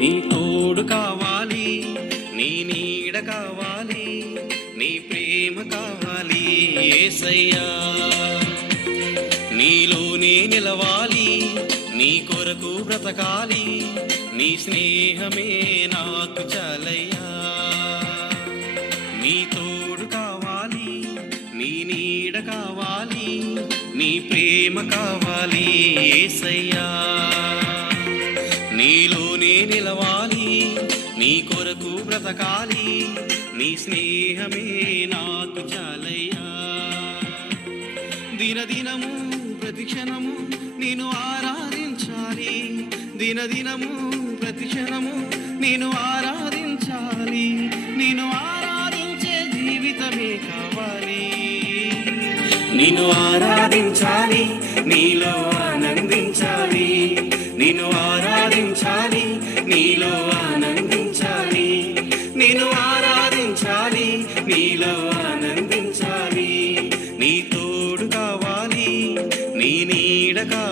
నీ తోడు కావాలి, నీ నీడ కావాలి, నీ ప్రేమ కావాలి యేసయ్యా. నీలోనే నిలవాలి, నీ కొరకు బ్రతకాలి, నీ స్నేహమే నాకు చాలయ్యా. నీ తోడు కావాలి, నీ నీడ కావాలి, నీ ప్రేమ కావాలి యేసయ్యా. నీలోనే నిలవాలి, నీ కొరకు బ్రతకాలి, నీ స్నేహమే నాకు చాలయ్యా. దినదినము ప్రతిక్షణము నేను ఆరాధించాలి, దినదినము ప్రతిక్షణము నేను ఆరాధించాలి, నేను ఆరాధించే జీవితమే కావాలి. నిన్ను ఆరాధించాలి, నీలో ఆనందించాలి, నిన్ను ఆరాధించాలి, నీలో ఆనందించాలి, నిన్ను ఆరాధించాలి, నీలో ఆనందించాలి. నీ తోడు కావాలి, నీ నీడ కావాలి.